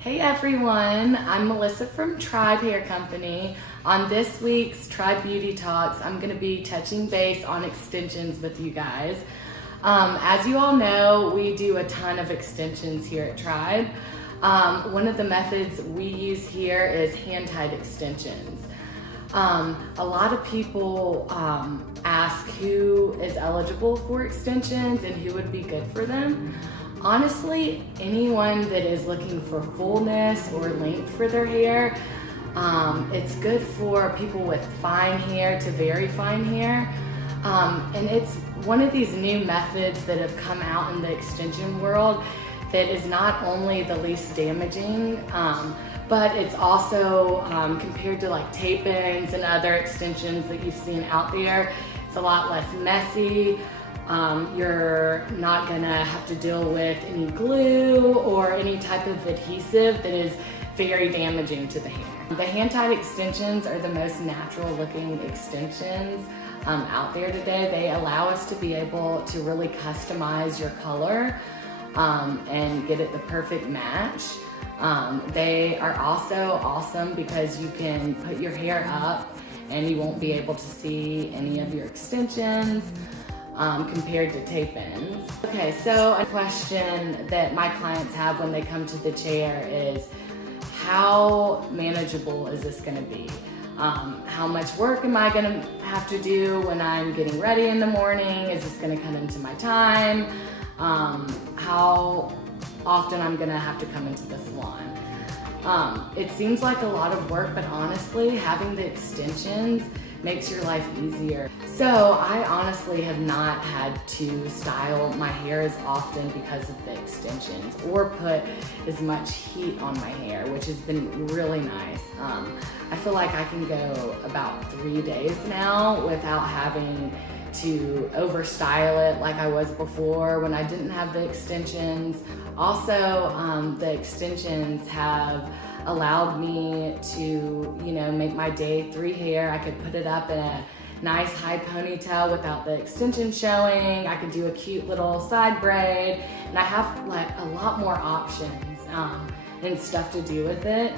Hey everyone, I'm Melissa from Tribe Hair Company. On this week's Tribe Beauty Talks, I'm going to be touching base on extensions with you guys. As you all know, we do a ton of extensions here at Tribe. One of the methods we use here is hand-tied extensions. A lot of people ask who is eligible for extensions and who would be good for them. Honestly, anyone that is looking for fullness or length for their hair, it's good for people with fine hair to very fine hair. And it's one of these new methods that have come out in the extension world that is not only the least damaging, but it's also compared to like tape-ins and other extensions that you've seen out there, it's a lot less messy. You're not gonna have to deal with any glue or any type of adhesive that is very damaging to the hair. The hand-tied extensions are the most natural looking extensions out there today. They allow us to be able to really customize your color and get it the perfect match. They are also awesome because you can put your hair up and you won't be able to see any of your extensions compared to tape-ins. Okay, so a question that my clients have when they come to the chair is, how manageable is this gonna be? How much work am I gonna have to do when I'm getting ready in the morning? Is this gonna come into my time? How often I'm gonna have to come into the salon? It seems like a lot of work, but honestly, having the extensions makes your life easier. So I honestly have not had to style my hair as often because of the extensions or put as much heat on my hair, which has been really nice. I feel like I can go about 3 days now without having to overstyle it like I was before when I didn't have the extensions. Also, the extensions have allowed me to, make my day 3 hair. I could put it up in a nice high ponytail without the extension showing. I could do a cute little side braid, and I have like a lot more options and stuff to do with it.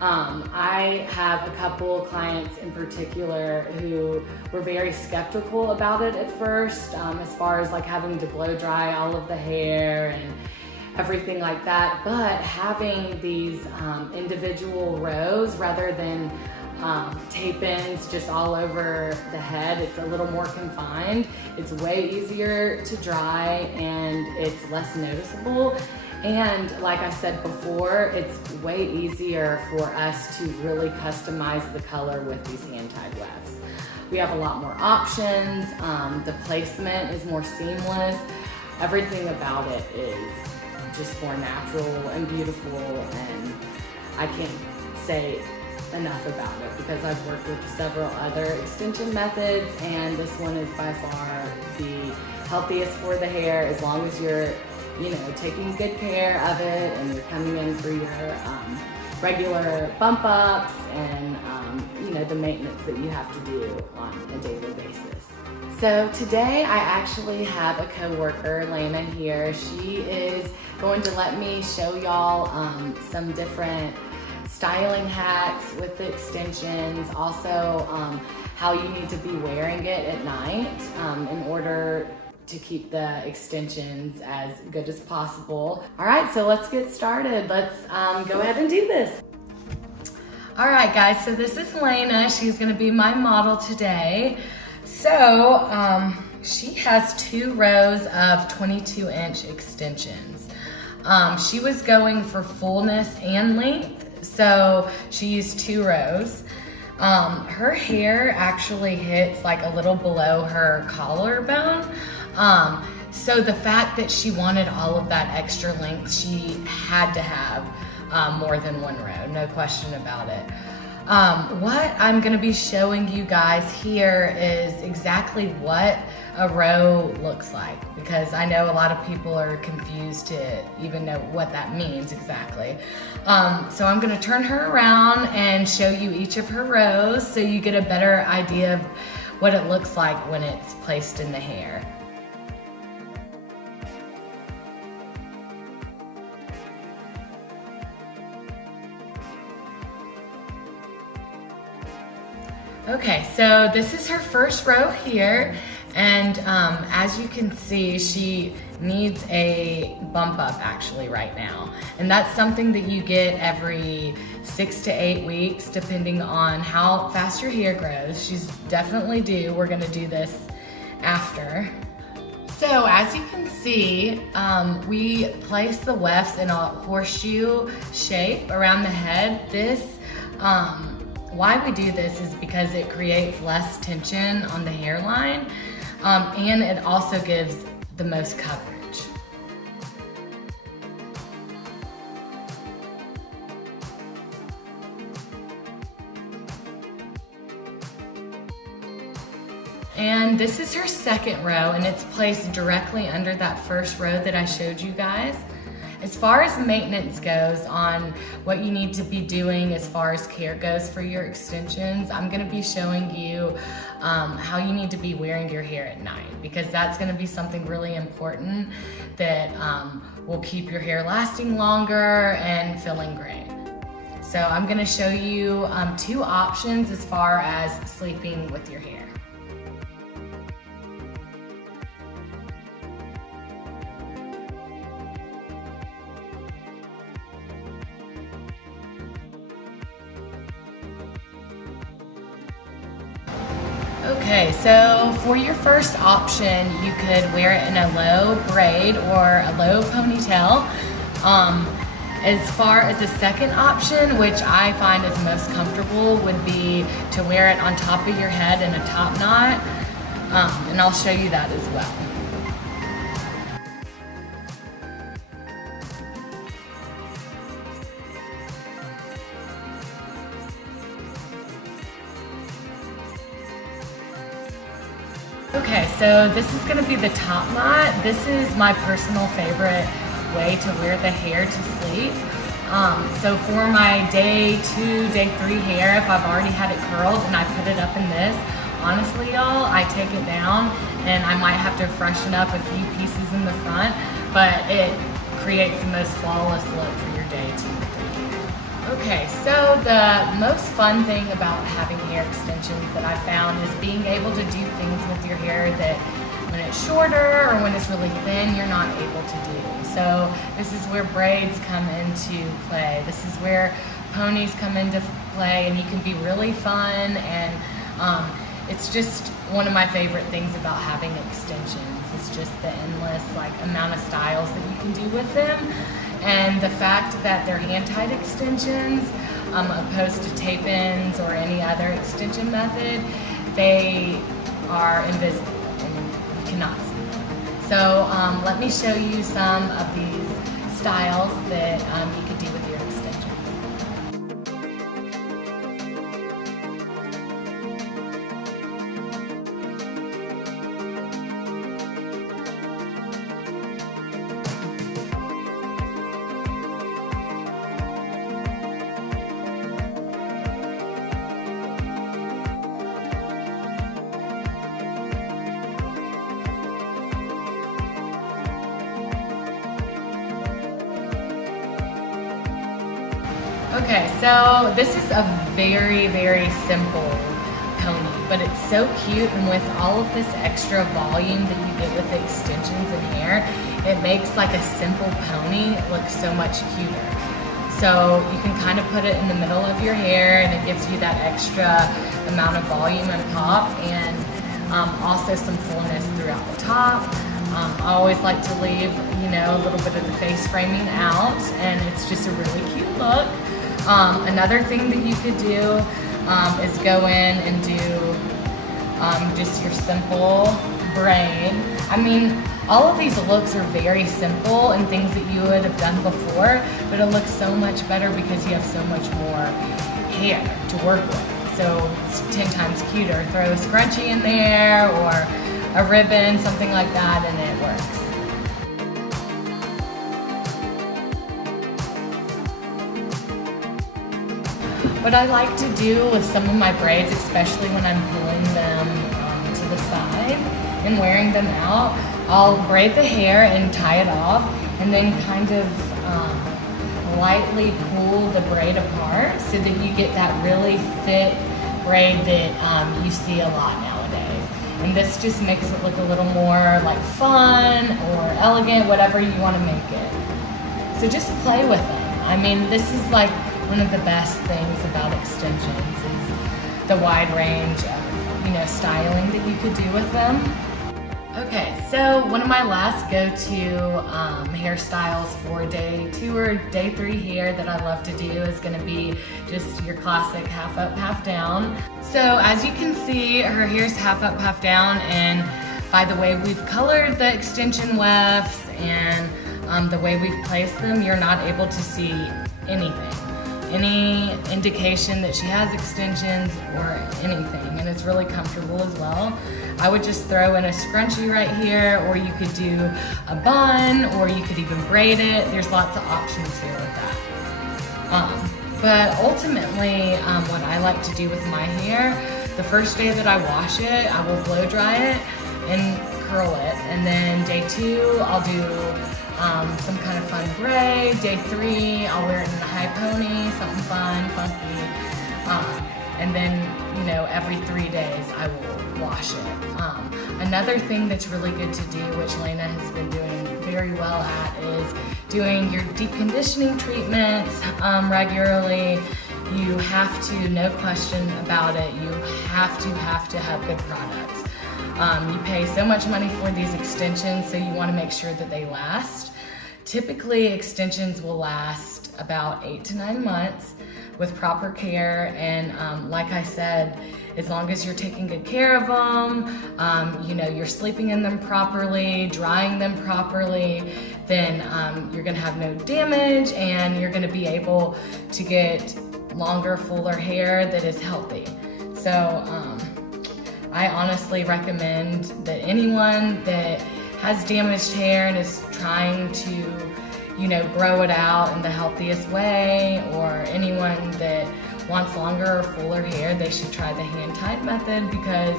I have a couple clients in particular who were very skeptical about it at first, as far as like having to blow dry all of the hair and everything like that, but having these individual rows rather than tape-ins just all over the head, it's a little more confined. It's way easier to dry and it's less noticeable. And like I said before, it's way easier for us to really customize the color with these hand-tied wefts. We have a lot more options. The placement is more seamless. Everything about it is just more natural and beautiful, and I can't say enough about it because I've worked with several other extension methods, and this one is by far the healthiest for the hair as long as you're taking good care of it and you're coming in for your regular bump ups and the maintenance that you have to do on a daily basis. So today I actually have a coworker, Lena, here. She is going to let me show y'all some different styling hacks with the extensions, also how you need to be wearing it at night in order to keep the extensions as good as possible. All right, so let's get started. Let's go ahead and do this. All right, guys, so this is Lena. She's gonna be my model today. So she has 2 rows of 22-inch extensions. She was going for fullness and length, so she used 2 rows. Her hair actually hits like a little below her collarbone. So the fact that she wanted all of that extra length, she had to have more than 1 row, no question about it. What I'm gonna be showing you guys here is exactly what a row looks like, because I know a lot of people are confused to even know what that means exactly. So I'm gonna turn her around and show you each of her rows so you get a better idea of what it looks like when it's placed in the hair. Okay, so this is her first row here, and as you can see, she needs a bump up actually right now. And that's something that you get every 6 to 8 weeks, depending on how fast your hair grows. She's definitely due. We're gonna do this after. So as you can see, we place the wefts in a horseshoe shape around the head. Why we do this is because it creates less tension on the hairline, and it also gives the most coverage. And this is her second row, and it's placed directly under that first row that I showed you guys. As far as maintenance goes on what you need to be doing as far as care goes for your extensions, I'm gonna be showing you how you need to be wearing your hair at night, because that's gonna be something really important that will keep your hair lasting longer and feeling great. So I'm gonna show you 2 options as far as sleeping with your hair. Okay, so for your first option, you could wear it in a low braid or a low ponytail. As far as the second option, which I find is most comfortable, would be to wear it on top of your head in a top knot, and I'll show you that as well. Okay, so this is gonna be the top knot. This is my personal favorite way to wear the hair to sleep. So for my day 2, day 3 hair, if I've already had it curled and I put it up in this, honestly y'all, I take it down and I might have to freshen up a few pieces in the front, but it creates the most flawless look for your day 2 or 3 hair. Okay, so the most fun thing about having hair extensions that I found is being able to do things with your hair that when it's shorter or when it's really thin, you're not able to do. So this is where braids come into play. This is where ponies come into play, and you can be really fun, and it's just one of my favorite things about having extensions. It's just the endless amount of styles that you can do with them. And the fact that they're hand-tied extensions, opposed to tape-ins or any other extension method, they are invisible and you cannot see them. So let me show you some of these styles that you could do with your extensions. Okay, so this is a very, very simple pony, but it's so cute, and with all of this extra volume that you get with the extensions and hair, it makes like a simple pony look so much cuter. So you can kind of put it in the middle of your hair, and it gives you that extra amount of volume and pop, and also some fullness throughout the top. I always like to leave, a little bit of the face framing out, and it's just a really cute look. Another thing that you could do is go in and do just your simple braid. I mean, all of these looks are very simple and things that you would have done before, but it looks so much better because you have so much more hair to work with. So it's 10 times cuter. Throw a scrunchie in there or a ribbon, something like that, and it works. What I like to do with some of my braids, especially when I'm pulling them to the side and wearing them out, I'll braid the hair and tie it off, and then kind of lightly pull the braid apart so that you get that really thick braid that you see a lot nowadays. And this just makes it look a little more like fun or elegant, whatever you want to make it. So just play with them. I mean, this is like one of the best things about extensions is the wide range of, you know, styling that you could do with them. Okay, so one of my last go-to hairstyles for day 2 or day 3 hair that I love to do is gonna be just your classic half up, half down. So as you can see, her hair's half up, half down, and by the way we've colored the extension wefts and the way we've placed them, you're not able to see anything. Any indication that she has extensions or anything, and it's really comfortable as well. I would just throw in a scrunchie right here, or you could do a bun, or you could even braid it. There's lots of options here with that. But ultimately, what I like to do with my hair, the first day that I wash it, I will blow dry it and curl it. And then day 2, I'll do some kind of fun braid. Day 3, I'll wear it in a high pony, something fun, funky. And then, you know, every 3 days I will wash it. Another thing that's really good to do, which Lena has been doing very well at, is doing your deep conditioning treatments regularly. You have to, no question about it, you have to have good products. You pay so much money for these extensions, so you want to make sure that they last. Typically, extensions will last about 8 to 9 months with proper care, and like I said, as long as you're taking good care of them, you know, you're sleeping in them properly, drying them properly, then you're gonna have no damage, and you're gonna be able to get longer, fuller hair that is healthy. So I honestly recommend that anyone that has damaged hair and is trying to, you know, grow it out in the healthiest way, or anyone that wants longer or fuller hair, they should try the hand-tied method, because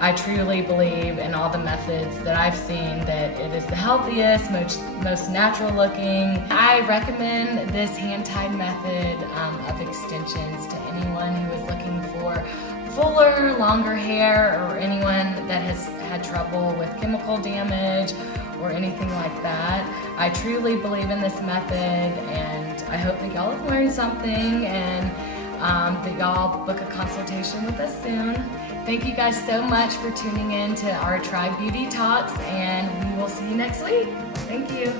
I truly believe in all the methods that I've seen that it is the healthiest, most natural looking. I recommend this hand-tied method of extensions to anyone who is looking for fuller, longer hair, or anyone that has had trouble with chemical damage or anything like that. I truly believe in this method, and I hope that y'all have learned something, and that y'all book a consultation with us soon. Thank you guys so much for tuning in to our Tribe Beauty Talks, and we will see you next week. Thank you.